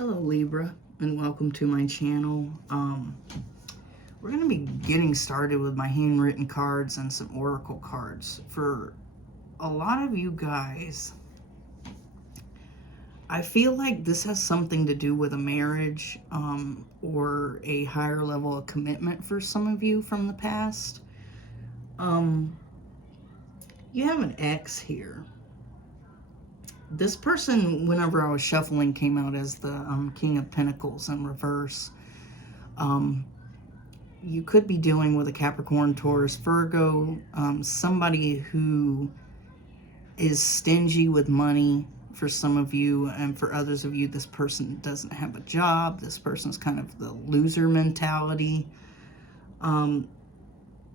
Hello Libra, and welcome to my channel. We're going to be getting started with my handwritten cards and some oracle cards. For a lot of you guys, I feel like this has something to do with a marriage or a higher level of commitment for some of you from the past. You have an ex here. This person, whenever I was shuffling, came out as the King of Pentacles in reverse. You could be dealing with a Capricorn, Taurus, Virgo, somebody who is stingy with money for some of you, and for others of you, this person doesn't have a job. This person's kind of the loser mentality.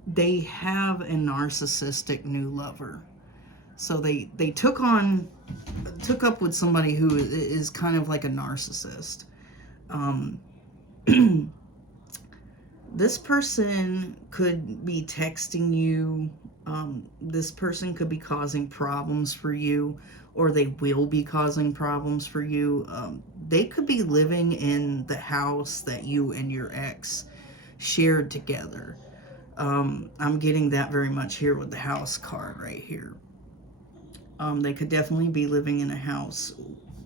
They have a narcissistic new lover. So they took up with somebody who is kind of like a narcissist. This person could be texting you. This person could be causing problems for you, or they will be causing problems for you. They could be living in the house that you and your ex shared together. I'm getting that very much here with the house card right here. They could definitely be living in a house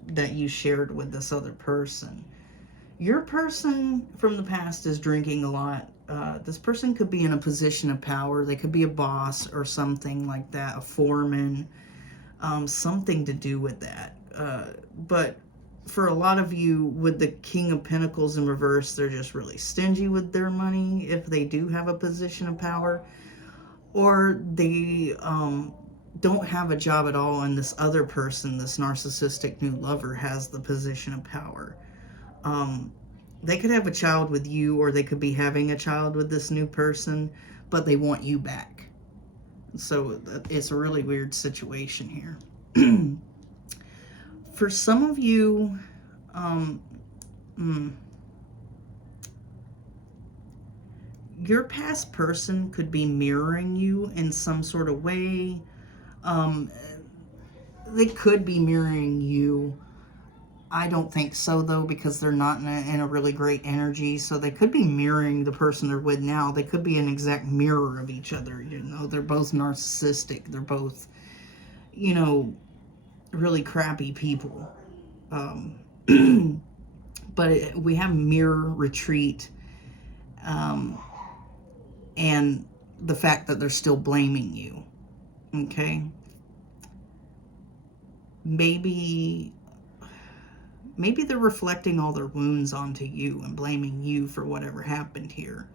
that you shared with this other person. Your person from the past is drinking a lot. This person could be in a position of power. They could be a boss or something like that, a foreman, something to do with that. But for a lot of you, with the King of Pentacles in reverse, they're just really stingy with their money if they do have a position of power. Or they don't have a job at all, and this other person, this narcissistic new lover, has the position of power. They could have a child with you, or they could be having a child with this new person, but they want you back. So it's a really weird situation here. For some of you, your past person could be mirroring you in some sort of way. They could be mirroring you. I don't think so, though, because they're not in a really great energy. So they could be mirroring the person they're with now. They could be an exact mirror of each other. You know, they're both narcissistic. They're both, you know, really crappy people. But we have mirror, retreat, and the fact that they're still blaming you. Okay? Maybe they're reflecting all their wounds onto you and blaming you for whatever happened here.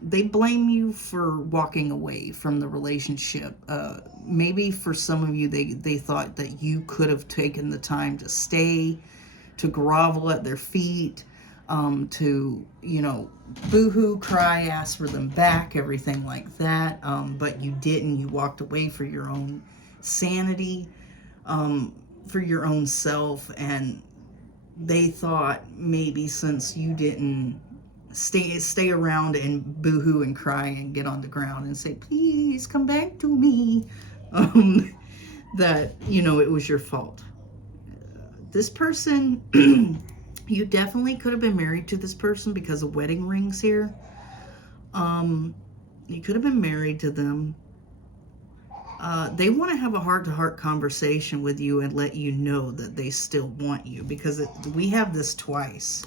They blame you for walking away from the relationship. Maybe for some of you, they thought that you could have taken the time to stay, to grovel at their feet, to, you know, boo-hoo, cry, ask for them back, everything like that. But you didn't. You walked away for your own sanity, for your own self, and they thought maybe since you didn't stay around and boo-hoo and cry and get on the ground and say, please come back to me, that, you know, it was your fault. This person, you definitely could have been married to this person because of wedding rings here. You could have been married to them. They want to have a heart-to-heart conversation with you and let you know that they still want you, because we have this twice.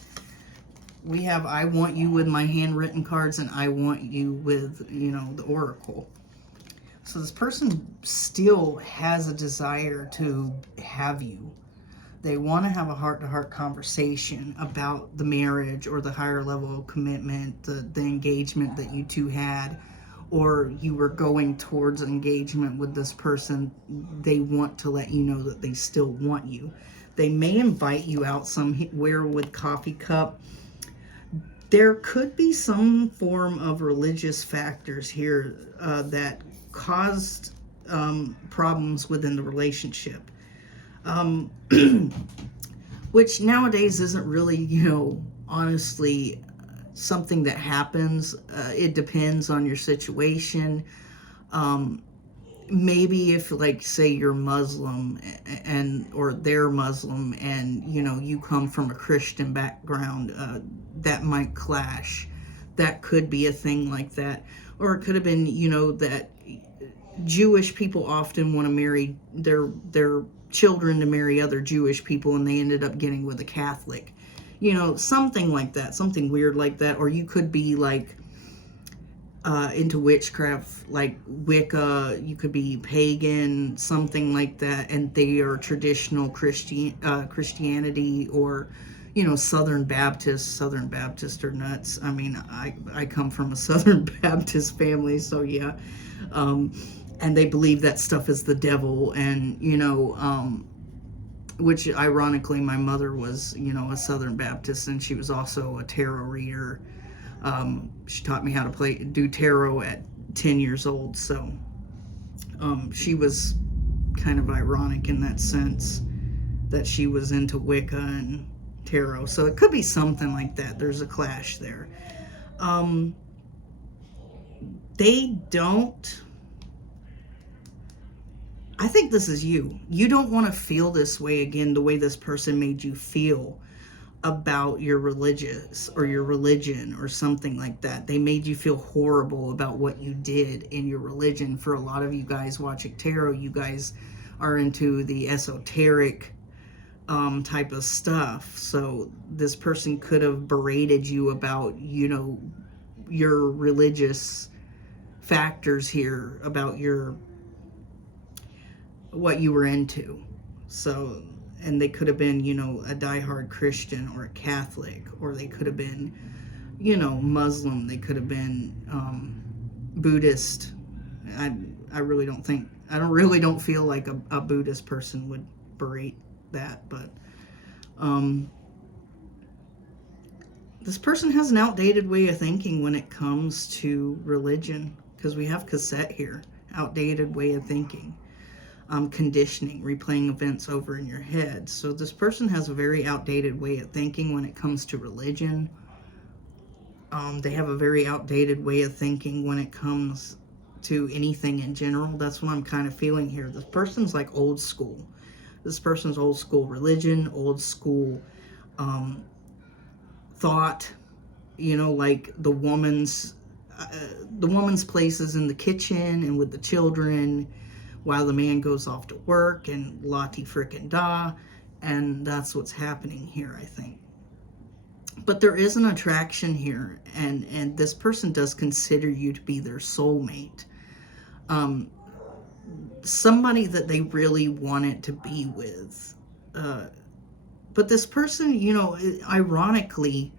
We have I want you with my handwritten cards, and I want you with, you know, the oracle. So this person still has a desire to have you. They want to have a heart-to-heart conversation about the marriage or the higher level of commitment, the engagement that you two had, or you were going towards engagement with this person. They want to let you know that they still want you. They may invite you out somewhere with coffee cup. There could be some form of religious factors here that caused problems within the relationship. Which nowadays isn't really, you know, honestly, something that happens. It depends on your situation. maybe if, like, say you're Muslim and or they're Muslim, and you come from a Christian background, that might clash. That could be a thing like that. Or it could have been, that Jewish people often want to marry their children to marry other Jewish people, and they ended up getting with a Catholic. Something like that, something weird like that. Or you could be like into witchcraft, like Wicca. You could be pagan, something like that, and they are traditional Christianity, or Southern Baptist. Southern Baptists are nuts. I mean, I come from a Southern Baptist family, so yeah. And they believe that stuff is the devil, and which ironically, my mother was a Southern Baptist, and she was also a tarot reader. She taught me how to do tarot at 10 years old, so she was kind of ironic in that sense, that she was into Wicca and tarot. So it could be something like that. There's a clash there. They don't... I think this is you. You don't want to feel this way again, the way this person made you feel about your religious or your religion or something like that. They made you feel horrible about what you did in your religion. For a lot of you guys watching tarot, you guys are into the esoteric type of stuff. So this person could have berated you about, your religious factors here, about what you were into. So, and they could have been, a diehard Christian or a Catholic, or they could have been, Muslim. They could have been Buddhist. I really don't feel like a Buddhist person would berate that, but this person has an outdated way of thinking when it comes to religion, because we have cassette here. Outdated way of thinking. Conditioning, replaying events over in your head. So this person has a very outdated way of thinking when it comes to religion. They have a very outdated way of thinking when it comes to anything in general. That's what I'm kind of feeling here. This person's like old school. This person's old school religion, old school thought. Like the woman's place is in the kitchen and with the children, while the man goes off to work, and la-ti frickin' da, and that's what's happening here, I think. But there is an attraction here, and this person does consider you to be their soulmate. Somebody that they really wanted to be with. But this person, ironically,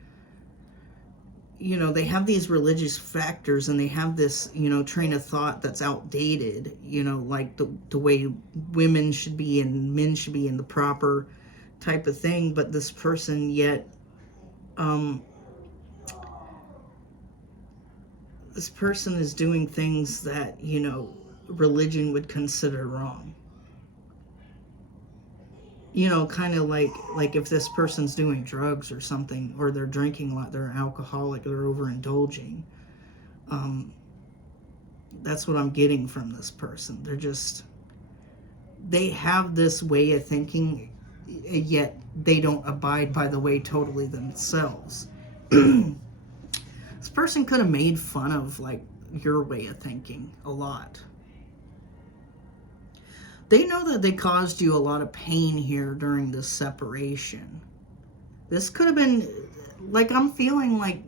they have these religious factors, and they have this, train of thought that's outdated, like the way women should be and men should be in the proper type of thing. But this person yet, this person is doing things that, religion would consider wrong. Kind of like if this person's doing drugs or something, or they're drinking a lot, they're alcoholic, they're overindulging. That's what I'm getting from this person. They have this way of thinking, yet they don't abide by the way totally themselves. This person could have made fun of, like, your way of thinking a lot. They know that they caused you a lot of pain here during this separation. This could have been, like, I'm feeling like,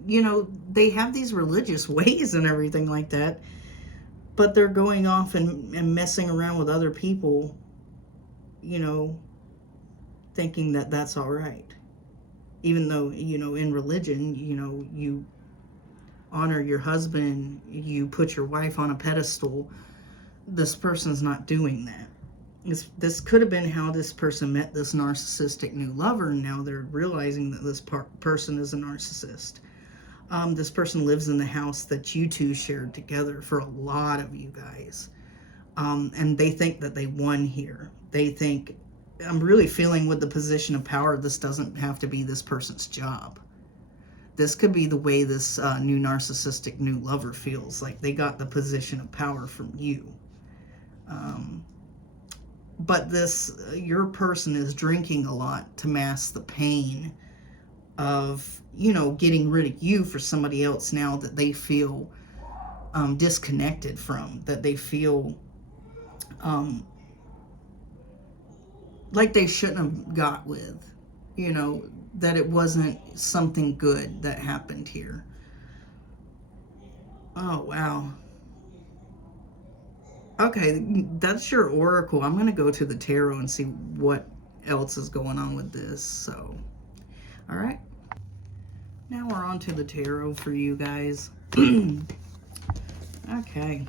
they have these religious ways and everything like that, but they're going off and messing around with other people, thinking that that's all right. Even though, in religion, you honor your husband, you put your wife on a pedestal. This person's not doing that. This could have been how this person met this narcissistic new lover, and now they're realizing that this person is a narcissist. This person lives in the house that you two shared together, for a lot of you guys. And they think that they won here. They think, I'm really feeling with the position of power, this doesn't have to be this person's job. This could be the way this new narcissistic new lover feels. Like they got the position of power from you. But your person is drinking a lot to mask the pain of, getting rid of you for somebody else now that they feel disconnected from, that they feel like they shouldn't have got with, that it wasn't something good that happened here. Oh, wow. Okay, that's your oracle. I'm going to go to the tarot and see what else is going on with this. So, all right. Now we're on to the tarot for you guys. Okay.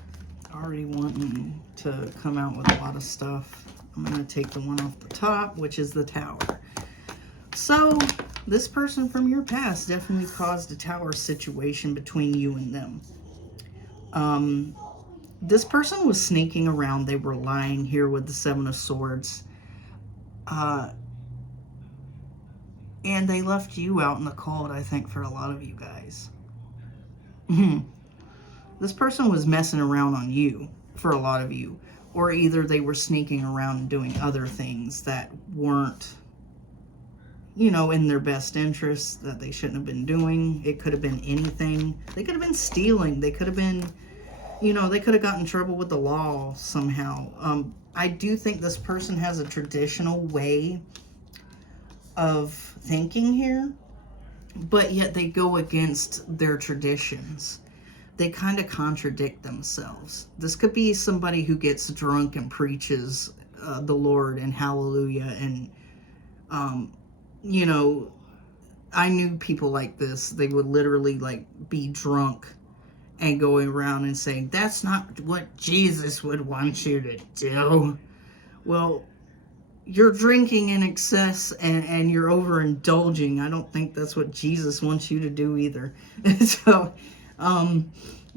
Already wanting to come out with a lot of stuff. I'm going to take the one off the top, which is the Tower. So, this person from your past definitely caused a tower situation between you and them. This person was sneaking around. They were lying here with the Seven of Swords. And they left you out in the cold, I think, for a lot of you guys. This person was messing around on you for a lot of you. Or either they were sneaking around and doing other things that weren't, in their best interest, that they shouldn't have been doing. It could have been anything. They could have been stealing. They could have been, they could have gotten in trouble with the law somehow. I do think this person has a traditional way of thinking here, but yet they go against their traditions. They kind of contradict themselves. This could be somebody who gets drunk and preaches the Lord and hallelujah. And, I knew people like this. They would literally be drunk and going around and saying, that's not what Jesus would want you to do. Well, you're drinking in excess and you're overindulging. I don't think that's what Jesus wants you to do either. So,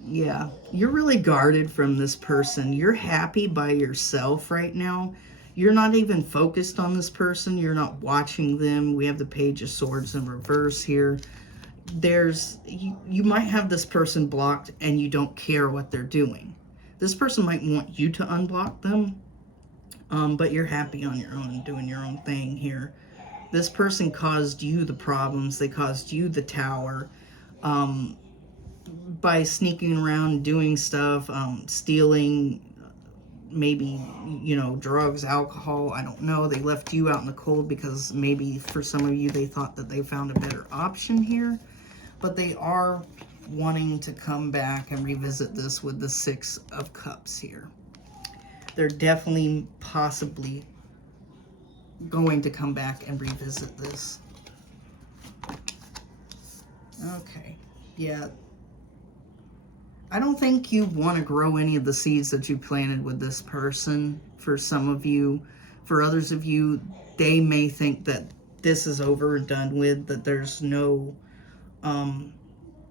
yeah, you're really guarded from this person. You're happy by yourself right now. You're not even focused on this person. You're not watching them. We have the Page of Swords in reverse here. You might have this person blocked and you don't care what they're doing. This person might want you to unblock them, but you're happy on your own, doing your own thing here. This person caused you the problems. They caused you the tower by sneaking around, doing stuff, stealing, maybe, drugs, alcohol. I don't know. They left you out in the cold because maybe for some of you, they thought that they found a better option here. But they are wanting to come back and revisit this with the Six of Cups here. They're definitely possibly going to come back and revisit this. Okay. Yeah. I don't think you want to grow any of the seeds that you planted with this person. For some of you, for others of you, they may think that this is over and done with, that there's no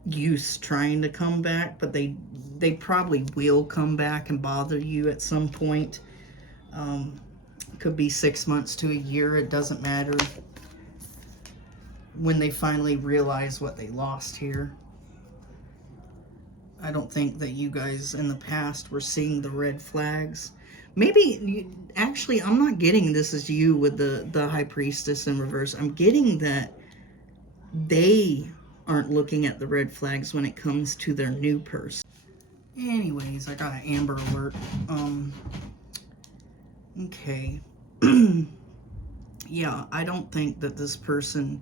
use trying to come back, but they probably will come back and bother you at some point. Could be 6 months to a year. It doesn't matter. When they finally realize what they lost here. I don't think that you guys in the past were seeing the red flags. Maybe, actually, I'm not getting this as you with the High Priestess in reverse. I'm getting that they aren't looking at the red flags when it comes to their new person. Anyways, I got an Amber Alert. Okay. Yeah, I don't think that this person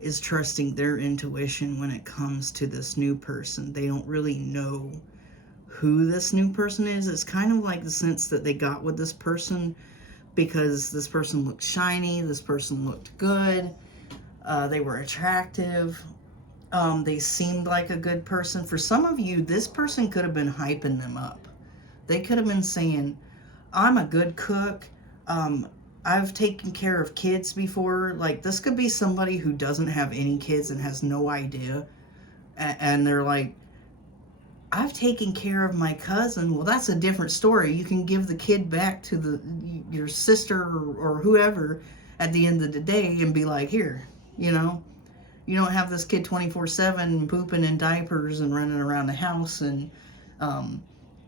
is trusting their intuition when it comes to this new person. They don't really know who this new person is. It's kind of like the sense that they got with this person because this person looked shiny, this person looked good, they were attractive, they seemed like a good person. For some of you, this person could have been hyping them up. They could have been saying, I'm a good cook, I've taken care of kids before. Like, this could be somebody who doesn't have any kids and has no idea. And they're like, I've taken care of my cousin. Well, that's a different story. You can give the kid back to your sister or whoever at the end of the day and be like, here, you don't have this kid 24/7 pooping in diapers and running around the house and,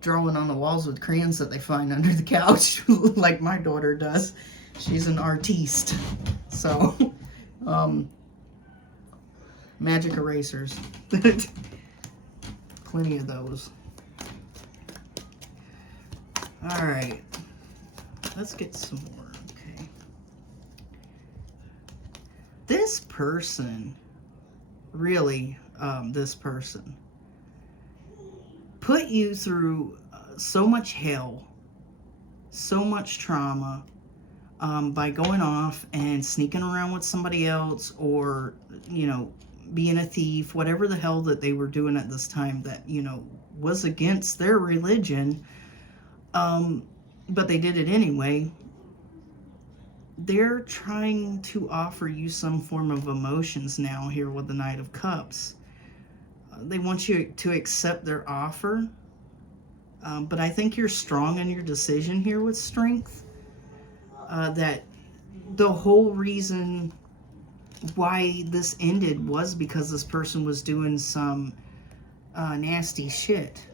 drawing on the walls with crayons that they find under the couch, like my daughter does. She's an artiste. So, magic erasers. Plenty of those. All right. Let's get some more, okay. This person, really, this person, put you through so much hell, so much trauma, by going off and sneaking around with somebody else, or, you know, being a thief, whatever the hell that they were doing at this time that, you know, was against their religion, but they did it anyway. They're trying to offer you some form of emotions now here with the Knight of Cups. They want you to accept their offer, but I think you're strong in your decision here with Strength. That the whole reason why this ended was because this person was doing some nasty shit.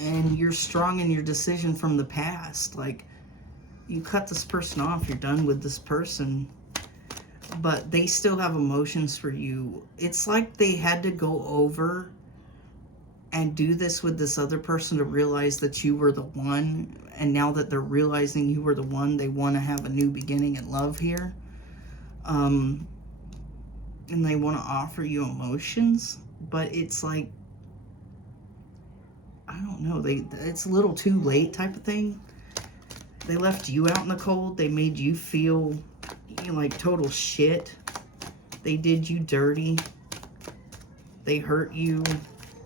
And you're strong in your decision from the past. Like, you cut this person off, you're done with this person, but they still have emotions for you. It's like they had to go over and do this with this other person to realize that you were the one, and now that they're realizing you were the one, they want to have a new beginning in love here. And they want to offer you emotions, but it's like, I don't know, it's a little too late type of thing. They left you out in the cold. They made you feel, you know, like total shit. They did you dirty. They hurt you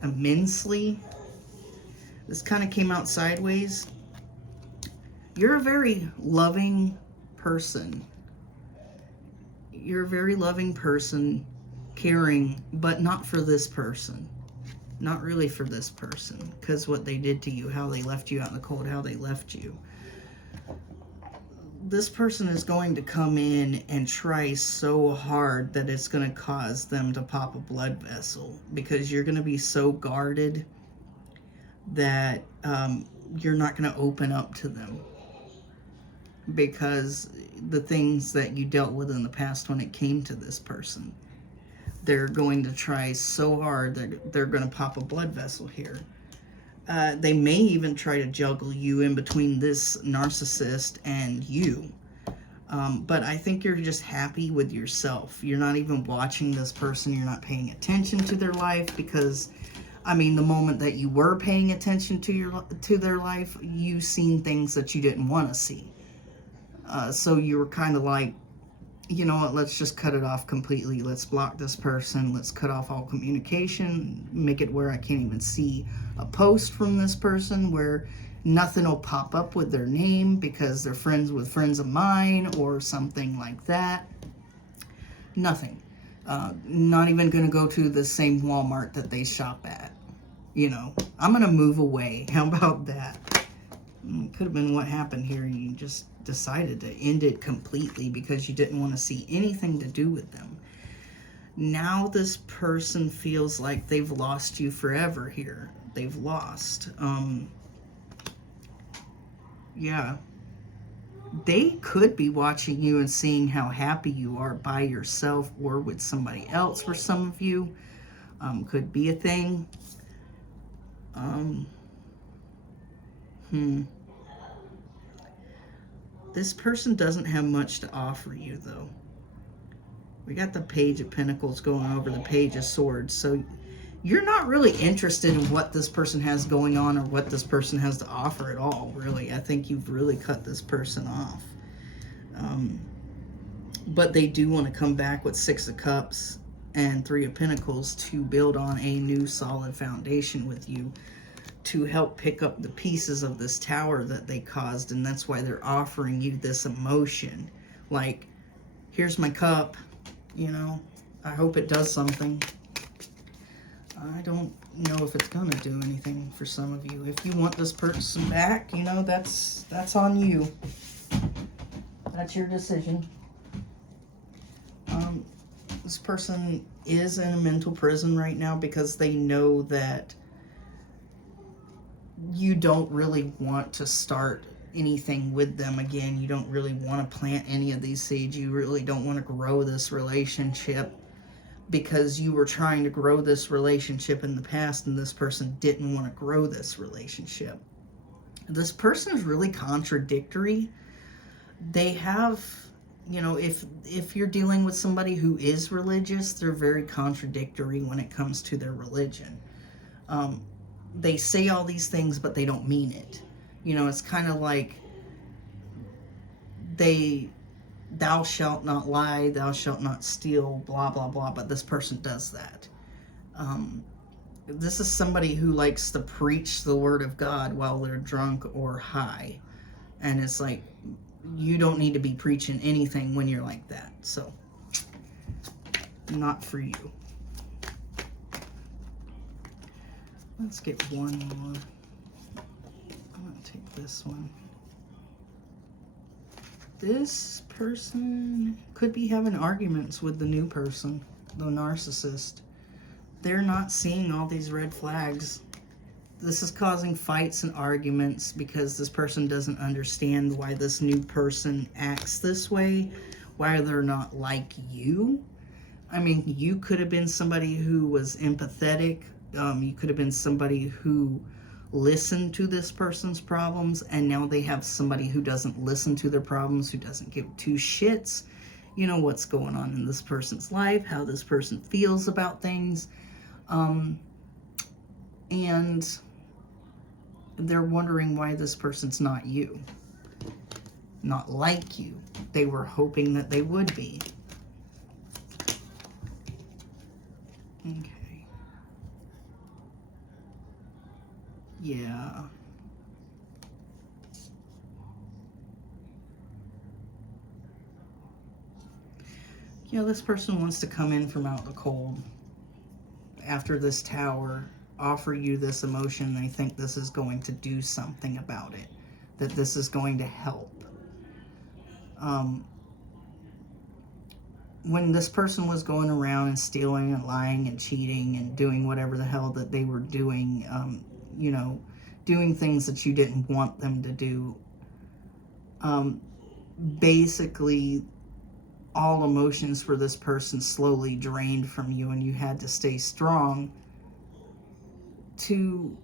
immensely. This kind of came out sideways. You're a very loving person. You're a very loving person, caring, but not for this person. Not really for this person, because what they did to you, how they left you out in the cold, how they left you. This person is going to come in and try so hard that it's going to cause them to pop a blood vessel, because you're going to be so guarded that you're not going to open up to them, because the things that you dealt with in the past when it came to this person, they're going to try so hard that they're going to pop a blood vessel here. They may even try to juggle you in between this narcissist and you. But I think you're just happy with yourself. You're not even watching this person. You're not paying attention to their life, because, I mean, the moment that you were paying attention to their life, you seen things that you didn't want to see. So you were kind of like, you know what, let's just cut it off completely. Let's block this person. Let's cut off all communication. Make it where I can't even see a post from this person, where nothing will pop up with their name because they're friends with friends of mine or something like that. Nothing. Not even going to go to the same Walmart that they shop at. You know, I'm going to move away. How about that? Could have been what happened here. You just decided to end it completely because you didn't want to see anything to do with them. Now this person feels like they've lost you forever here. They've lost. Yeah. They could be watching you and seeing how happy you are by yourself or with somebody else for some of you. Could be a thing. This person doesn't have much to offer you, though. We got the Page of Pentacles going over the Page of Swords. So you're not really interested in what this person has going on or what this person has to offer at all, really. I think you've really cut this person off. But they do want to come back with Six of Cups and Three of Pentacles to build on a new solid foundation with you, to help pick up the pieces of this tower that they caused. And that's why they're offering you this emotion. Like, here's my cup, you know, I hope it does something. I don't know if it's gonna do anything for some of you. If you want this person back, you know, that's on you. That's your decision. This person is in a mental prison right now because they know that you don't really want to start anything with them again. You don't really want to plant any of these seeds. You really don't want to grow this relationship because you were trying to grow this relationship in the past and this person didn't want to grow this relationship. This person is really contradictory. They have, you know, if you're dealing with somebody who is religious, they're very contradictory when it comes to their religion. They say all these things, but they don't mean it. You know, it's kind of like thou shalt not lie, thou shalt not steal, blah, blah, blah, but this person does that. This is somebody who likes to preach the word of God while they're drunk or high. And it's like, you don't need to be preaching anything when you're like that. So, not for you. Let's get one more. I'm going to take this one. This person could be having arguments with the new person, the narcissist. They're not seeing all these red flags. This is causing fights and arguments because this person doesn't understand why this new person acts this way, why they're not like you. I mean, you could have been somebody who was empathetic. You could have been somebody who listened to this person's problems, and now they have somebody who doesn't listen to their problems, who doesn't give two shits, you know, what's going on in this person's life, how this person feels about things. And they're wondering why this person's not you, not like you. They were hoping that they would be. Okay. Yeah. You know, this person wants to come in from out in the cold after this tower, offer you this emotion. They think this is going to do something about it, that this is going to help. When this person was going around and stealing and lying and cheating and doing whatever the hell that they were doing, you know, doing things that you didn't want them to do, basically all emotions for this person slowly drained from you, and you had to stay strong to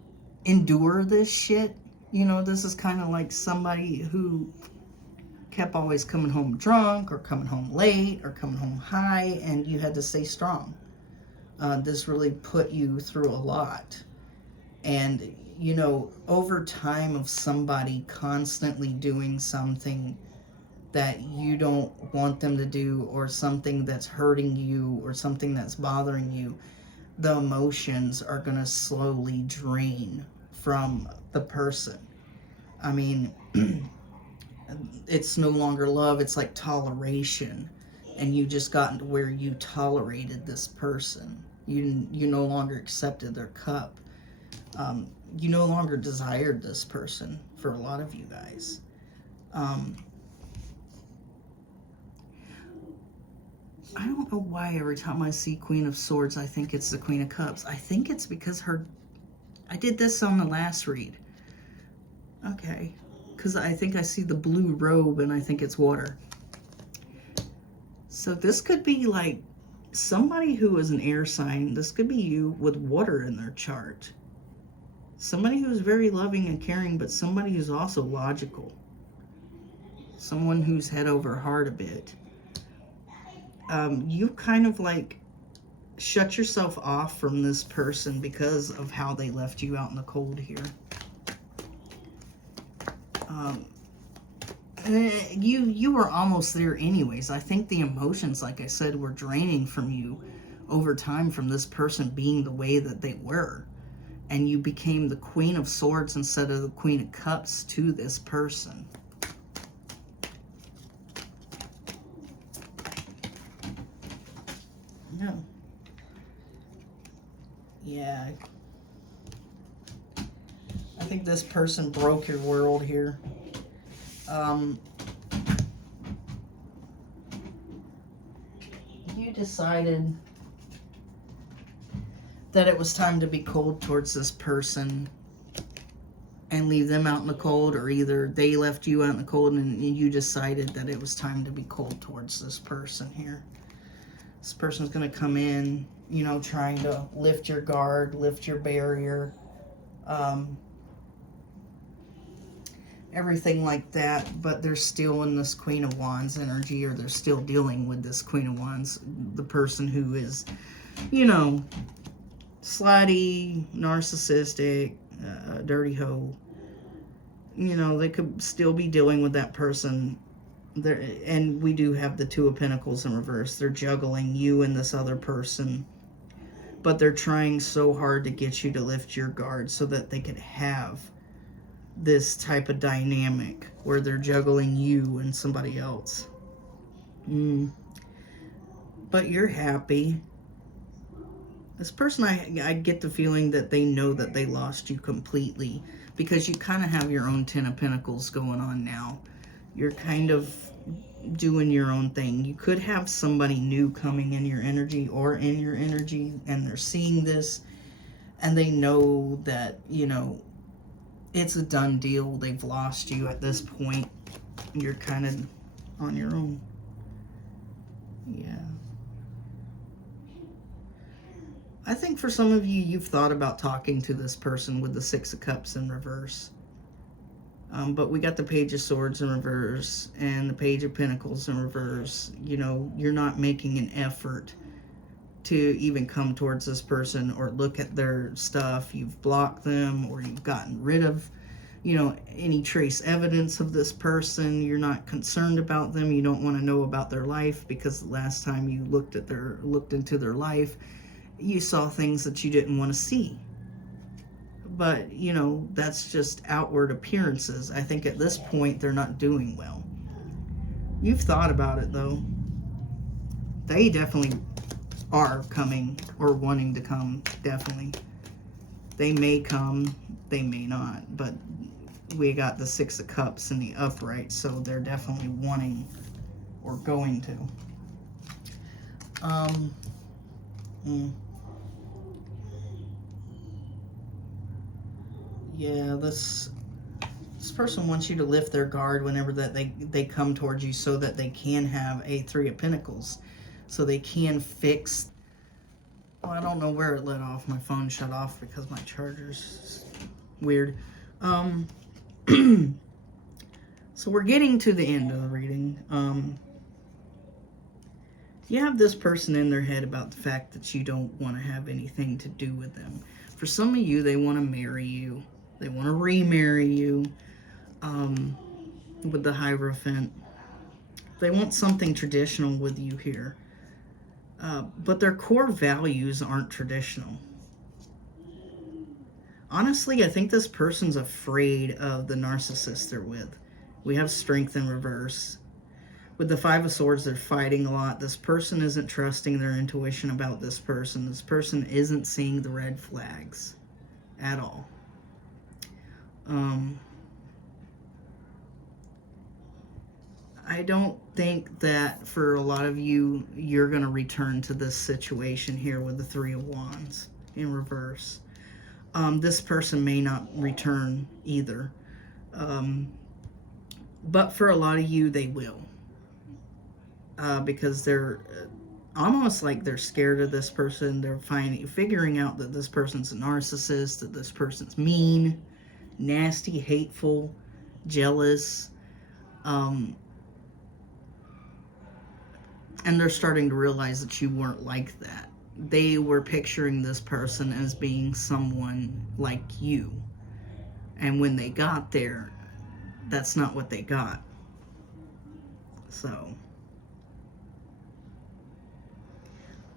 endure this shit. You know, this is kind of like somebody who kept always coming home drunk or coming home late or coming home high, and you had to stay strong. This really put you through a lot. And, you know, over time of somebody constantly doing something that you don't want them to do, or something that's hurting you, or something that's bothering you, the emotions are going to slowly drain from the person. I mean, it's no longer love, it's like toleration. And you just gotten to where you tolerated this person. You no longer accepted their cup. You no longer desired this person for a lot of you guys. I don't know why every time I see Queen of Swords, I think it's the Queen of Cups. I think it's because I did this on the last read. Okay. Because I think I see the blue robe and I think it's water. So this could be like somebody who is an air sign. This could be you with water in their chart. Somebody who's very loving and caring, but somebody who's also logical. Someone who's head over heart a bit. You kind of like shut yourself off from this person because of how they left you out in the cold here. You were almost there anyways. I think the emotions, like I said, were draining from you over time from this person being the way that they were. And you became the Queen of Swords instead of the Queen of Cups to this person. No. Yeah. I think this person broke your world here. You decided that it was time to be cold towards this person. and leave them out in the cold, or either they left you out in the cold and you decided that it was time to be cold towards this person here. This person's going to come in, you know, trying to lift your guard, lift your barrier, everything like that, but they're still in this Queen of Wands energy, or they're still dealing with this Queen of Wands, the person who is, you know, slutty, narcissistic, dirty hoe. You know, they could still be dealing with that person there. And we do have the Two of Pentacles in reverse. They're juggling you and this other person, but they're trying so hard to get you to lift your guard so that they could have this type of dynamic where they're juggling you and somebody else. But you're happy. This person, I get the feeling that they know that they lost you completely, because you kind of have your own Ten of Pentacles going on now. You're kind of doing your own thing. You could have somebody new coming in your energy or in your energy, and they're seeing this and they know that, you know, it's a done deal. They've lost you at this point. You're kind of on your own. Yeah. I think for some of you, you've thought about talking to this person with the Six of Cups in reverse. But we got the Page of Swords in reverse and the Page of Pentacles in reverse. You know, you're not making an effort to even come towards this person or look at their stuff. You've blocked them, or you've gotten rid of, you know, any trace evidence of this person. You're not concerned about them. You don't want to know about their life, because the last time you looked into their life, you saw things that you didn't want to see. But, you know, that's just outward appearances. I think at this point, they're not doing well. You've thought about it, though. They definitely are coming, or wanting to come, definitely. They may come, they may not, but we got the Six of Cups in the upright, so they're definitely wanting or going to. Yeah, this person wants you to lift their guard whenever that they come towards you, so that they can have a Three of Pentacles, so they can fix. Well, I don't know where it let off. My phone shut off because my charger's weird. So we're getting to the end of the reading. You have this person in their head about the fact that you don't want to have anything to do with them. For some of you, they want to marry you. They want to remarry you, with the Hierophant. They want something traditional with you here. But their core values aren't traditional. Honestly, I think this person's afraid of the narcissist they're with. We have Strength in reverse. With the Five of Swords, they're fighting a lot. This person isn't trusting their intuition about this person. This person isn't seeing the red flags at all. I don't think that for a lot of you, you're going to return to this situation here with the Three of Wands in reverse. This person may not return either. But for a lot of you, they will. Because they're almost like they're scared of this person. They're figuring out that this person's a narcissist, that this person's mean, nasty, hateful, jealous. And they're starting to realize that you weren't like that. They were picturing this person as being someone like you. And when they got there, that's not what they got. So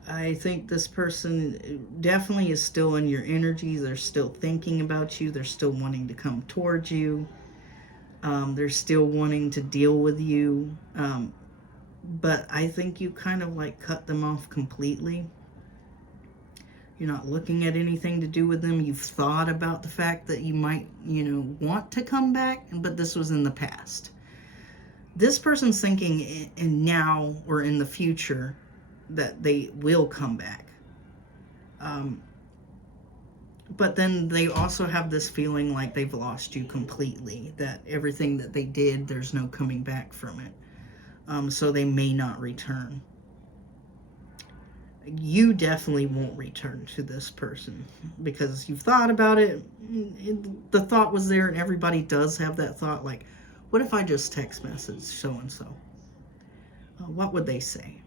I think this person definitely is still in your energy. They're still thinking about you. They're still wanting to come towards you. They're still wanting to deal with you. But I think you kind of like cut them off completely. You're not looking at anything to do with them. You've thought about the fact that you might, you know, want to come back, but this was in the past. This person's thinking in now or in the future that they will come back. But then they also have this feeling like they've lost you completely, that everything that they did, there's no coming back from it. So they may not return. You definitely won't return to this person because you've thought about it. The thought was there, and everybody does have that thought, like, what if I just text message so-and-so? What would they say?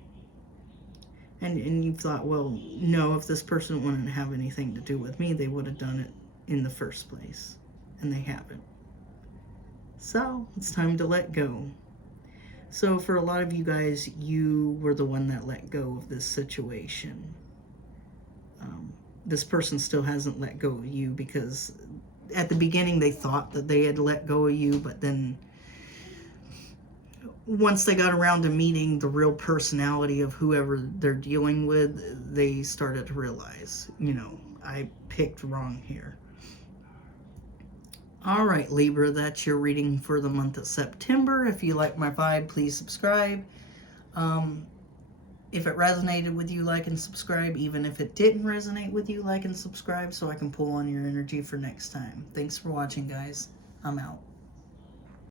And you've thought, well, no, if this person wouldn't have anything to do with me, they would have done it in the first place. And they haven't. So it's time to let go. So for a lot of you guys, you were the one that let go of this situation. This person still hasn't let go of you because at the beginning they thought that they had let go of you, but then once they got around to meeting the real personality of whoever they're dealing with, they started to realize, I picked wrong here. All right, Libra, that's your reading for the month of September. If you like my vibe, please subscribe. If it resonated with you, like and subscribe. Even if it didn't resonate with you, like and subscribe so I can pull on your energy for next time. Thanks for watching, guys. I'm out.